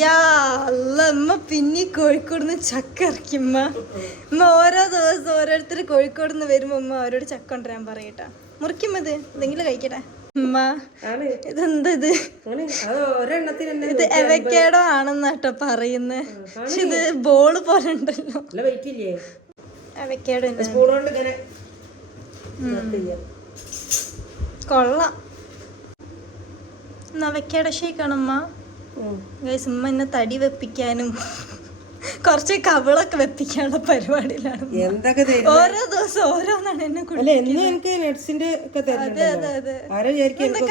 യാ അല്ല അമ്മ പിന്നെ കോഴിക്കോട് നിന്ന് ചക്ക ഇറക്കിമ്മ. അമ്മ ഓരോ ദിവസം ഓരോരുത്തർ കോഴിക്കോട് നിന്ന് വരുമ്പോ അമ്മ അവരോട് ചക്ക കൊണ്ടുവരാൻ പറയട്ടാ. മുറിക്കുമ്പത് എന്തെങ്കിലും കഴിക്കട്ടെ അമ്മ. ഇതെന്താ ഇത്? ഇത് അവക്കാഡോ ആണെന്നാട്ടോ പറയുന്നത്. പക്ഷെ ഇത് ബോള് പോലെ ഉണ്ടല്ലോ. അവക്കാഡോ കൊള്ളാം. അവക്കാഡോ ഷേക്കാണമ്മ. ഗൈസ് ഉമ്മ എന്നെ തടി വെപ്പിക്കാനും കുറച്ച് കവിളൊക്കെ വെപ്പിക്കാനുള്ള പരിപാടിയിലാണ്. ഓരോ ദിവസം ഓരോന്നാണ് എന്നെ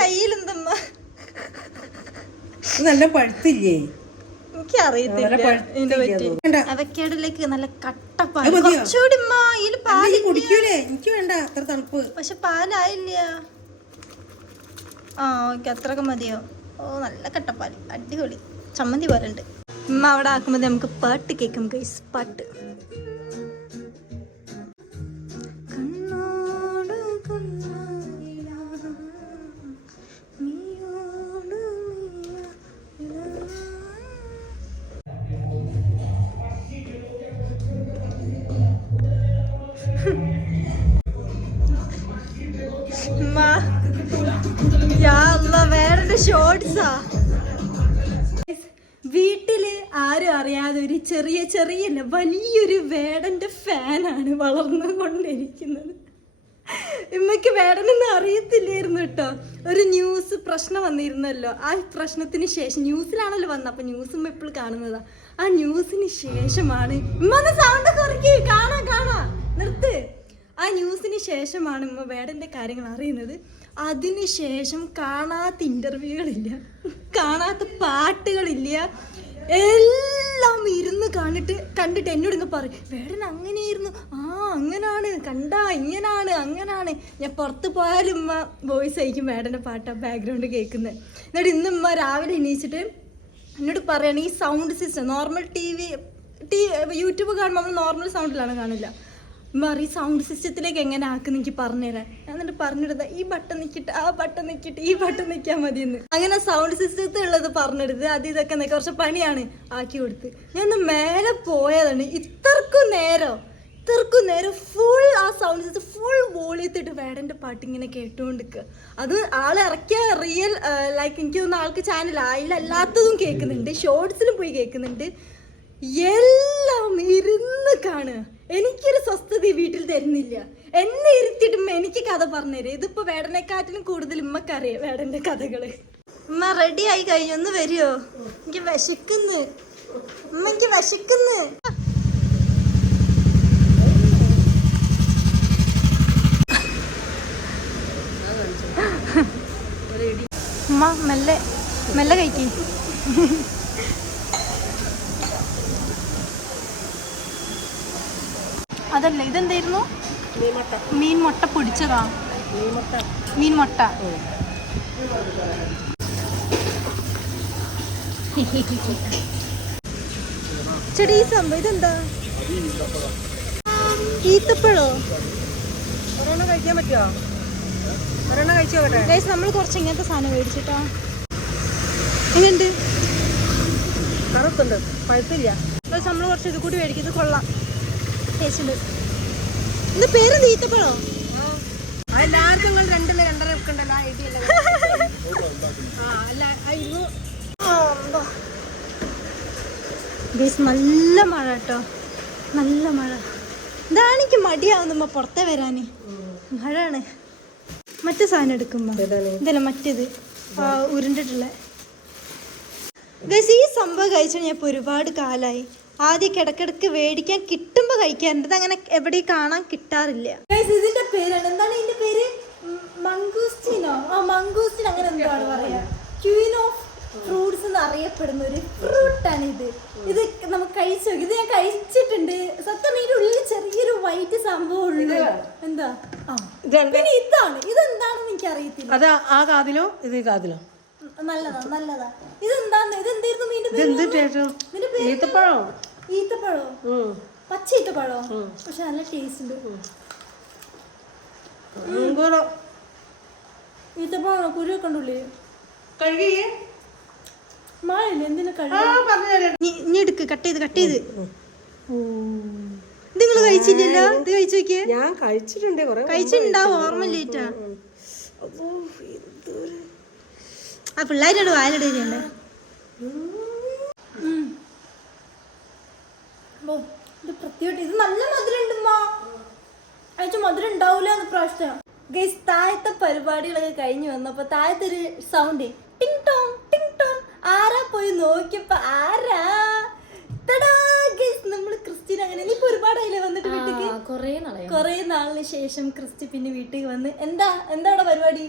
കയ്യിലെന്തമ്മ നല്ല പഴുത്തില്ലേ? എനിക്കറിയത്തില്ല ഇതിനെ പറ്റി. അവക്കാഡിലേക്ക് നല്ല കട്ടപ്പാല് കുറച്ചുകൂടി പാല് കുടിക്കൂലേ? എനിക്ക് വേണ്ട അത്ര തണുപ്പ്. പക്ഷെ പാലായില്ല. ആ ഓക്കെ അത്രയൊക്കെ മതിയോ? ഓ നല്ല കട്ടപ്പാല് അടിപൊളി ചമ്മന്തി പോലെ ഉണ്ട്. ഉമ്മ അവിടെ ആക്കുമ്പോൾ നമുക്ക് പാട്ട് കേൾക്കും ഗൈസ്. പാട്ട് വേറെ ഷോർട്സാ. വീട്ടില് ആരും അറിയാതെ ഒരു ചെറിയല്ല വലിയൊരു വേടന്റെ ഫാനാണ് വളർന്നുകൊണ്ടിരിക്കുന്നത്. ഇമ്മക്ക് വേടനൊന്നും അറിയത്തില്ലായിരുന്നു കേട്ടോ. ഒരു ന്യൂസ് പ്രശ്നം വന്നിരുന്നല്ലോ. ആ പ്രശ്നത്തിന് ശേഷം ന്യൂസിലാണല്ലോ വന്നത്. അപ്പൊ ന്യൂസ് ഉമ്മ എപ്പോഴും കാണുന്നതാ. ആ ന്യൂസിന് ശേഷമാണ് ഉമ്മ സൗണ്ട് കുറയ്ക്ക്. കാണാ നിർത്ത്. ആ ന്യൂസിന് ശേഷമാണ് ഉമ്മ വേടന്റെ കാര്യങ്ങൾ അറിയുന്നത്. അതിനുശേഷം കാണാത്ത ഇന്റർവ്യൂകളില്ല, കാണാത്ത പാട്ടുകളില്ല, എല്ലാം ഇരുന്ന് കണ്ടിട്ട് എന്നോട് ഇങ്ങ് പറയും വേടൻ അങ്ങനെയായിരുന്നു, അങ്ങനാണ്, കണ്ടാ ഇങ്ങനാണ് അങ്ങനാണ്. ഞാൻ പുറത്ത് പോയാലും ഉമ്മ വോയിസ് അയക്കും വേടൻ്റെ പാട്ടാണ് ബാക്ക്ഗ്രൗണ്ട് കേൾക്കുന്നത്. എന്നിട്ട് ഇന്ന് ഉമ്മ രാവിലെ എണീച്ചിട്ട് എന്നോട് പറയണം ഈ സൗണ്ട് സിസ്റ്റം നോർമൽ യൂട്യൂബ് കാണുമ്പോൾ നമ്മൾ നോർമൽ സൗണ്ടിലാണ് കാണില്ല. ഈ സൗണ്ട് സിസ്റ്റത്തിലേക്ക് എങ്ങനെ ആക്കുന്ന എനിക്ക് പറഞ്ഞുതരാൻ. ഞാൻ എന്നിട്ട് പറഞ്ഞെടുത്ത ഈ ബട്ടൺ നിൽക്കിട്ട് ആ ബട്ടൺ നിൽക്കിട്ട് ഈ ബട്ടൺ നിൽക്കാൻ മതിയെന്ന്. അങ്ങനെ സൗണ്ട് സിസ്റ്റത്തിൽ ഉള്ളത് പറഞ്ഞെടുത്ത് അത് ഇതൊക്കെ കുറച്ച് പണിയാണ് ആക്കി കൊടുത്ത്. ഞാൻ ഒന്ന് മേലെ പോയതാണ്. ഇത്രക്കും നേരം ഫുൾ ആ സൗണ്ട് സിസ്റ്റം ഫുൾ വോളിയത്തിട്ട് വേടൻ്റെ പാട്ട് ഇങ്ങനെ കേട്ടുകൊണ്ടിരിക്കുക. അത് ആളിറക്കിയ റിയൽ ലൈക്ക് എനിക്ക് തോന്നുന്ന ആൾക്ക് ചാനൽ അതിലല്ലാത്തതും കേൾക്കുന്നുണ്ട്, ഷോർട്സിലും പോയി കേൾക്കുന്നുണ്ട്. എല്ലാം ഇരുന്ന് കാണുക. എനിക്കൊരു സ്വസ്ഥത വീട്ടിൽ തരുന്നില്ല. എന്നെ ഇരുത്തിയിട്ടും എനിക്ക് കഥ പറഞ്ഞുതരും. ഇതിപ്പോ വേടനെക്കാട്ടിലും കൂടുതൽ ഉമ്മക്കറിയാം വേടന്റെ കഥകള്. ഉമ്മ റെഡി ആയി കഴിഞ്ഞു, ഒന്ന് വരുമോ? എനിക്ക് വിശക്കുന്നു ഉമ്മ, എനിക്ക് വിശക്കുന്നു. ഉമ്മ മെല്ലെ മെല്ലെ കഴിക്കും. അതല്ല ഇതെന്തായിരുന്നു? മീൻ മുട്ട പൊടിച്ചതാ. മീൻ മുട്ട. ചെടി ഈ സംഭവം ഇതെന്താ? ഈത്തപ്പഴോ? ഒരെണ്ണം കഴിക്കാൻ പറ്റുമോ? ഒരെണ്ണം കഴിച്ചോ? നമ്മൾ കുറച്ച് ഇങ്ങനത്തെ സാധനം മേടിച്ചിട്ടാ. എങ്ങനെയുണ്ട്? കറുത്തുണ്ട്, പഴുത്തില്ല. നമ്മൾ കുറച്ച് ഇത് കൂടി മേടിക്കുന്നത് കൊള്ളാം, ടേസ്റ്റ് ഉണ്ട്. ഇത് പേര് ഈത്തപ്പഴോ? എല്ലാവർക്കും രണ്ടര വെക്കണ്ടല്ലോ. നല്ല മഴ കേട്ടോ, നല്ല മഴ. ഇതാണ് എനിക്ക് മടിയാവുന്നുമ്പോ പുറത്തെ വരാന്. മഴയാണ്. മറ്റേ സാധനം എടുക്കുമ്പോ ഇതല്ല മറ്റേത് ഉരുണ്ടിട്ടുള്ള. ഈ സംഭവം കഴിച്ചാൽ ഞാൻ ഇപ്പോൾ ഒരുപാട് കാലമായി. ആദ്യം ഇടക്കിടക്ക് മേടിക്കാൻ കിട്ടുമ്പോൾ കഴിക്കാറുണ്ട്. അങ്ങനെ എവിടെയും കാണാൻ കിട്ടാറില്ല. ഇതിന്റെ പേരാണ്, എന്താണ് ഇതിന്റെ പേര്? മംഗൂസ്റ്റിനോ? മംഗൂസ്റ്റിൻ അങ്ങനെ എന്താണ് പറയാ. ക്വീൻ ഓഫ് ഫ്രൂട്ട്സ് എന്ന് അറിയപ്പെടുന്ന ഒരു ഫ്രൂട്ടാണ് ഇത്. ഇത് നമുക്ക് കഴിച്ചു നോക്കി. ഇത് ഞാൻ കഴിച്ചിട്ടുണ്ട്. സത്യം ഇതിന്റെ ഉള്ളിൽ ചെറിയൊരു വൈറ്റ് സംഭവം ഉള്ളു. എന്താ? പിന്നെ ഇതെന്താണെന്ന് എനിക്ക് അറിയത്തില്ല. അതാ ആ കാതിലോ ഇത് കാതിലോ? നല്ലതാ. ഇതെന്താന്ന്? ഇതെന്തായിരുന്നു മീൻ്റെ പേര്? ഈത്തപ്പഴോ? പച്ച ഈത്തപ്പഴോ? പക്ഷെ നല്ല ടേസ്റ്റ് ഉണ്ട്. ഈത്തപ്പഴോ? കുരുവൊക്കെ ഉണ്ടല്ലേ? കഴുകി മഴയില്ല, എന്തിനാ കഴുകി? കട്ട് ചെയ്ത് ഓ ഇത് നിങ്ങൾ കഴിച്ചില്ലല്ലോ, ഇത് കഴിച്ചു നോക്കിയേ. ഞാൻ കഴിച്ചിട്ടുണ്ട്, കഴിച്ചിട്ടുണ്ടാവും, ഓർമ്മയില്ലേറ്റാ. ആ പിള്ളേരോട് വാലിടേണ്ട. ഇത് പ്രത്യേകമായിട്ട് ഇത് നല്ല മധുരം ഉണ്ടമ്മ. അയച്ച മധുരം ഉണ്ടാവൂല എന്ന് പ്രാവശ്യം. ഗൈസ്, താഴത്തെ പരിപാടികളൊക്കെ കഴിഞ്ഞു വന്നപ്പോ താഴത്തെ ഒരു സൗണ്ട് ടിങ് ടോങ് ടിങ് ടോങ്. ആരാ പോയി നോക്കിയപ്പോ ആരാ നമ്മള് ക്രിസ്ത്യൻ. അങ്ങനെ ഇനിയിപ്പോ ഒരുപാടായില്ലേ വന്നിട്ട് വീട്ടിക്ക്? കൊറേ നാളിന് ശേഷം ക്രിസ്റ്റി പിന്നെ വീട്ടിൽ വന്ന്. എന്താ അവിടെ പരിപാടി?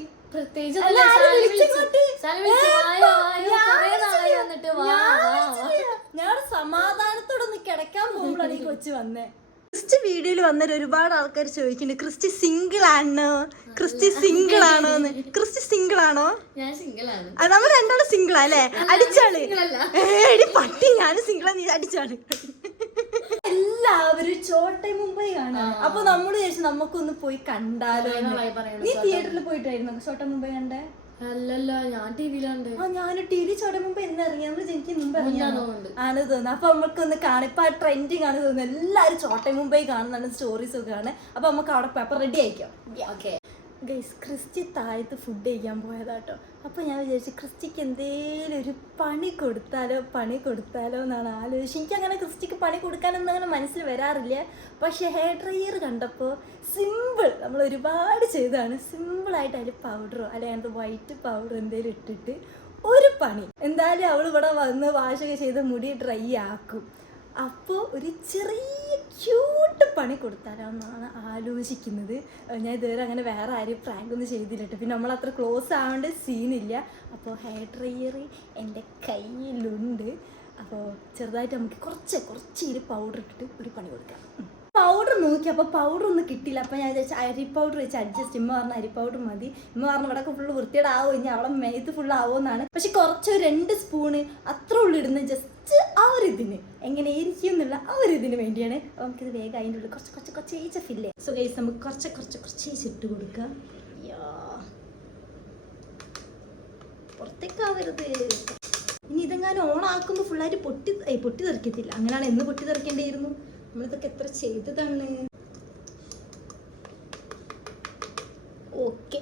ഞാൻ സമാധാനത്തോടൊന്ന് കിടക്കാൻ പോകുമ്പോഴാണ് ഈ കൊച്ചു വന്നേ. ക്രിസ്റ്റി വീഡിയോയിൽ വന്നിട്ട് ഒരുപാട് ആൾക്കാർ ചോദിക്കുന്നുണ്ട് ക്രിസ്റ്റി സിംഗിൾ ആണോ, ക്രിസ്റ്റി സിംഗിൾ ആണോന്ന്. ക്രിസ്റ്റി സിംഗിൾ ആണോ? നമ്മൾ രണ്ടാളും സിംഗിളാ അല്ലേ? അടിച്ചാള് ഏടി പട്ടി. ഞാനും സിംഗിളാ, നീ അടിച്ചാള്. എല്ലാവരും ചോട്ടെ മുംബൈ കാണാൻ. അപ്പൊ നമ്മള് ചോദിച്ചു നമുക്കൊന്ന് പോയി കണ്ടാലോ. നീ തിയേറ്ററിൽ പോയിട്ടായിരുന്നു ചോട്ടെ മുംബൈ കണ്ടേ? അല്ലല്ലോ, ഞാൻ ടിവിയിലുണ്ട്. ഞാൻ ടി വി ചോട്ടെ മുമ്പ് എന്നറിയാം, നമ്മള് ജനിക്ക് മുമ്പ് അറിയാമോ ആണ് തോന്നുന്നത്. അപ്പൊ നമുക്കൊന്ന് കാണാം. ഇപ്പൊ ആ ട്രെൻഡിങ് ആണ് തോന്നുന്നത്. എല്ലാരും ചോട്ടെ മുംബൈ കാണുന്നതാണ്, സ്റ്റോറീസ് ഒക്കെ ആണ്. അപ്പൊ നമുക്ക് അവിടെ പോയി അപ്പൊ റെഡി ആയിക്കോ. ഗൈസ്, ക്രിസ്റ്റി താഴത്ത് ഫുഡ് കഴിക്കാൻ പോയതാട്ടോ. അപ്പോൾ ഞാൻ വിചാരിച്ചു ക്രിസ്റ്റിക്ക് എന്തേലും ഒരു പണി കൊടുത്താലോ എന്നാണ് ആലോചിച്ച്. എനിക്കങ്ങനെ ക്രിസ്റ്റിക്ക് പണി കൊടുക്കാനൊന്നും അങ്ങനെ മനസ്സിൽ വരാറില്ല. പക്ഷേ ഹെയർ ഡ്രയർ കണ്ടപ്പോൾ സിമ്പിൾ, നമ്മൾ ഒരുപാട് ചെയ്തതാണ്. സിമ്പിളായിട്ട് അതിൽ പൗഡറോ അല്ലെങ്കിൽ അതിൻ്റെ വൈറ്റ് പൗഡർ എന്തെങ്കിലും ഇട്ടിട്ട് ഒരു പണി. എന്തായാലും അവൾ ഇവിടെ വന്ന് വാഷൊക്കെ ചെയ്ത് മുടി ഡ്രൈ ആക്കും. അപ്പോൾ ഒരു ചെറിയ ക്യൂട്ട് പണി കൊടുത്താലോ എന്നാണ് ആലോചിക്കുന്നത്. ഞാൻ ഇതുവരെ അങ്ങനെ വേറെ ആരും പ്രാങ്ക് ഒന്നും ചെയ്തില്ല. പിന്നെ നമ്മളത്ര ക്ലോസ് ആവേണ്ട സീനില്ല. അപ്പോൾ ഹെയർ ഡ്രയർ എൻ്റെ കയ്യിലുണ്ട്. അപ്പോൾ ചെറുതായിട്ട് നമുക്ക് കുറച്ച് പൗഡർ ഇട്ടിട്ട് ഒരു പണി കൊടുക്കാം. പൗഡർ നോക്കി, അപ്പോൾ പൗഡർ ഒന്നും കിട്ടിയില്ല. അപ്പോൾ ഞാൻ വിചാരിച്ചു അരി പൗഡർ വെച്ച് അഡ്ജസ്റ്റ്. ഇമ്മ പറഞ്ഞ അരി പൗഡർ മതി. ഇമ്മ പറഞ്ഞ ഇവിടെ ഫുള്ള് വൃത്തിയേടാവോ, ഇനി അവളെ മേത്ത് ഫുള്ള് ആവുമെന്നാണ്. പക്ഷെ കുറച്ച് 2 സ്പൂണ് അത്ര ഉള്ളിടുന്നത് ജസ്റ്റ് ആ ഒരു ഇതിന് എങ്ങനെ ഇരിക്കും എന്നുള്ള ആ ഒരു ഇതിന് വേണ്ടിയാണ്. നമുക്കിത് വേഗം അതിൻ്റെ ഉള്ളിൽ കുറച്ച് ഫില്ലേ. സോ ഗൈസ്, നമുക്ക് കുറച്ച് ഇട്ട് കൊടുക്കാം. പുറത്തേക്കാവരുത്. ഇനി ഇതെങ്ങാനും ഓണാക്കുമ്പോൾ ഫുള്ളായിട്ട് പൊട്ടി തെറിക്കത്തില്ല. അങ്ങനെയാണ് എന്ന് പൊട്ടി തെറിക്കേണ്ടിയിരുന്നു. നമ്മളിതൊക്കെ എത്ര ചെയ്തതാണ്. ഓക്കെ,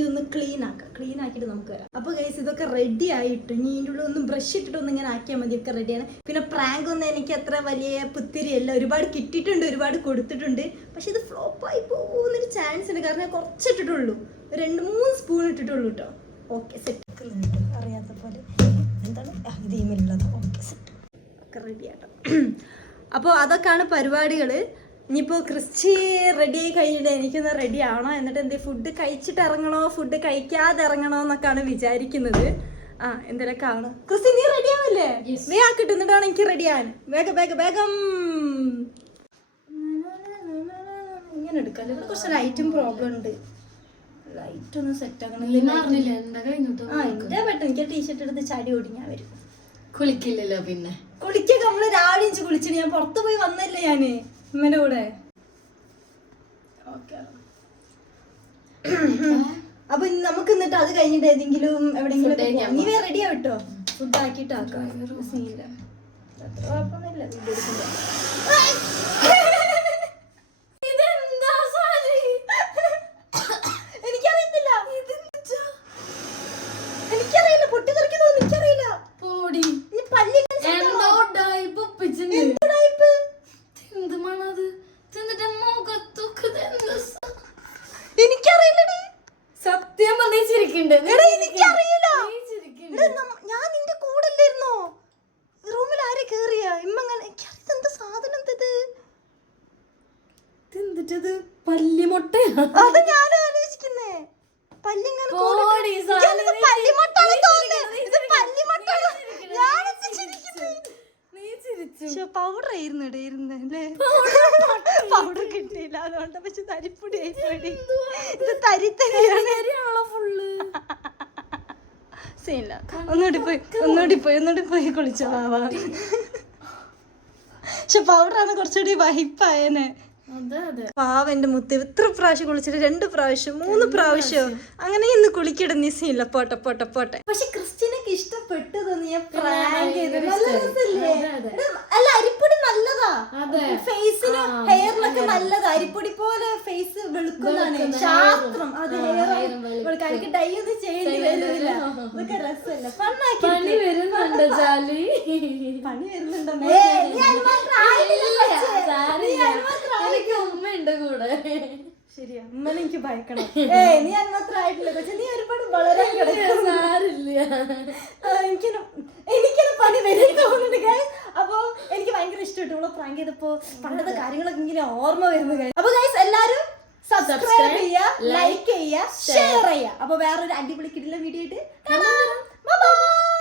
ഇതൊന്ന് ക്ലീൻ ആക്കിയിട്ട് നമുക്ക് വരാം. അപ്പോൾ ഗൈസ്, ഇതൊക്കെ റെഡി ആയിട്ട് ഇനി ഇതിൻ്റെ ഉള്ളിൽ ഒന്ന് ബ്രഷ് ഇട്ടിട്ട് ഒന്ന് ഇങ്ങനെ ആക്കിയാൽ മതി. ഒക്കെ റെഡിയാണ്. പിന്നെ പ്രാങ്ക് ഒന്നും എനിക്ക് അത്ര വലിയ പുത്തിരിയല്ല. ഒരുപാട് കിട്ടിയിട്ടുണ്ട്, ഒരുപാട് കൊടുത്തിട്ടുണ്ട്. പക്ഷെ ഇത് ഫ്ലോപ്പായി പോകുന്നൊരു ചാൻസ് ഉണ്ട്. കാരണം ഞാൻ കുറച്ചിട്ടിട്ടുള്ളൂ, 2-3 സ്പൂൺ ഇട്ടിട്ടുള്ളൂ കേട്ടോ. ഓക്കെ, സെറ്റ് അറിയാത്ത പോലെ എന്താണ് ഇത് ഈമെയിലുള്ളത്. ഓക്കെ, സെറ്റ് ഒക്കെ റെഡി ആട്ടോ. അപ്പോൾ അതൊക്കെയാണ് പരിപാടികൾ. ഇനിയിപ്പോൾ ക്രിസ്റ്റി റെഡി ആയി കഴിഞ്ഞിട്ട് എനിക്കൊന്ന് റെഡി ആവണോ, എന്നിട്ട് എന്തെങ്കിലും ഫുഡ് കഴിച്ചിട്ട് ഇറങ്ങണോ ഫുഡ് കഴിക്കാതെ ഇറങ്ങണോ എന്നൊക്കെയാണ് വിചാരിക്കുന്നത്. എന്തെങ്കിലുമൊക്കെ ആവണം. ക്രിസ്റ്റി, നീ റെഡി ആവല്ലേ? നീ ആക്കിട്ട് എന്നിട്ടാണ് എനിക്ക് റെഡി ആവാൻ. വേഗം ഇങ്ങനെ എടുക്കാം. ഇവിടെ കുറച്ച് ലൈറ്റും പ്രോബ്ലം ഉണ്ട്. ലൈറ്റ് ഒന്നും സെറ്റ് ആക്കണം. എന്റെ പെട്ടെന്ന് എനിക്ക് ടീഷർട്ട് എടുത്ത് ചടി ഓടിഞ്ഞാ വരും. കുളിക്കില്ലല്ലോ. പിന്നെ കുളിക്കൊക്കെ നമ്മള് രാവിലെ കുളിച്ചിട്ട് ഞാൻ പുറത്ത് പോയി വന്നല്ലേ ഞാന് ഉമ്മന്റെ കൂടെ. അപ്പൊ നമുക്ക് എന്നിട്ട് അത് കഴിഞ്ഞിട്ട് ഏതെങ്കിലും എവിടെയെങ്കിലും നീ റെഡി ആവട്ടോ. ഫുഡ് ആക്കിട്ട് ആക്കാം. എനിക്കറിയില്ല, പൊട്ടി തെറിക്കുന്നോ എനിക്കറിയില്ല. എനിക്കറിയില്ലടി, സത്യം പറഞ്ഞിരിക്കണ്ട്. എനിക്കറിയില്ല. ഞാൻ നിന്റെ കൂടെ അല്ലായിരുന്നോ? റൂമിൽ ആരെ കേറിയ ഇമ്മങ്ങനെ? എന്താ സാധനം? എന്തിട്ടത്? പല്ലിമുട്ട. അത് ഞാനും ആലോചിക്കുന്നേ. പൗഡർ ആയിരുന്നു ഇടയിരുന്നേ. പൗഡർ കിട്ടിയില്ല, അതുകൊണ്ട് പക്ഷെ തരിപ്പൊടി ആയിപ്പോയി. ഇത് തരിത്തരിയാണോ ഫുള്ള്? സീനില്ല. ഒന്നുകൂടി പോയി കുളിച്ചോ വാവാ. പക്ഷെ പൗഡറാണ് കുറച്ചുകൂടി വഹിപ്പായനെ. പാവന്റെ മുത്ത് ഇത്ര പ്രാവശ്യം കുളിച്ചിട്ട് 2 പ്രാവശ്യം 3 പ്രാവശ്യം അങ്ങനെ ഇന്ന് കുളിക്കിട നിസില്ല. പോട്ടെ. പക്ഷെ ക്രിസ്ത്യനൊക്കെ ഇഷ്ടപ്പെട്ടു തോന്നിയ പ്രാങ്ക് ചെയ്ത് നല്ല രസല്ലേ? ചായപ്പൊടി പോലെ ഫേസ് വെളുക്കുന്നതാണ് വെളുക്കുന്ന ശാസ്ത്രം. അത് hair വെളുക്കും. എനിക്ക് ഡൈ ഒന്നും ചെയ്യേണ്ടി വരുന്നില്ല. അതൊക്കെ രസമല്ല, ഫണ്ണാക്കി പണി വരുന്നുണ്ട് ചാലി. പണി വരുന്നുണ്ടോ? എനിക്ക് ഉമ്മയുണ്ട് കൂടെ. ശരിയാ, ഉമ്മനെ എനിക്ക് ഭയക്കണം. നീ അത് മാത്രം ആയിട്ടില്ല കൊച്ചെ, നീ ഒരുപാട് വളരാൻ കിടക്കും. സാരില്ല. എനിക്കത് പണി വരും തോന്നുന്നുണ്ട് ഗൈസ്. അപ്പൊ എനിക്ക് ഭയങ്കര ഇഷ്ടപ്പെട്ടു നമ്മളെ പ്രാങ്ക് ചെയ്തപ്പോ പണ്ടത്തെ കാര്യങ്ങളൊക്കെ ഇങ്ങനെ ഓർമ്മ വരുന്നു ഗൈസ്. അപ്പൊ ഗൈസ് എല്ലാരും സബ്സ്ക്രൈബ് ചെയ്യുക, ലൈക്ക് ചെയ്യുക, ഷെയർ ചെയ്യുക. അപ്പൊ വേറൊരു അടിപൊളി കിടിലൻ വീഡിയോ ആയിട്ട് കാണാം. Bye bye.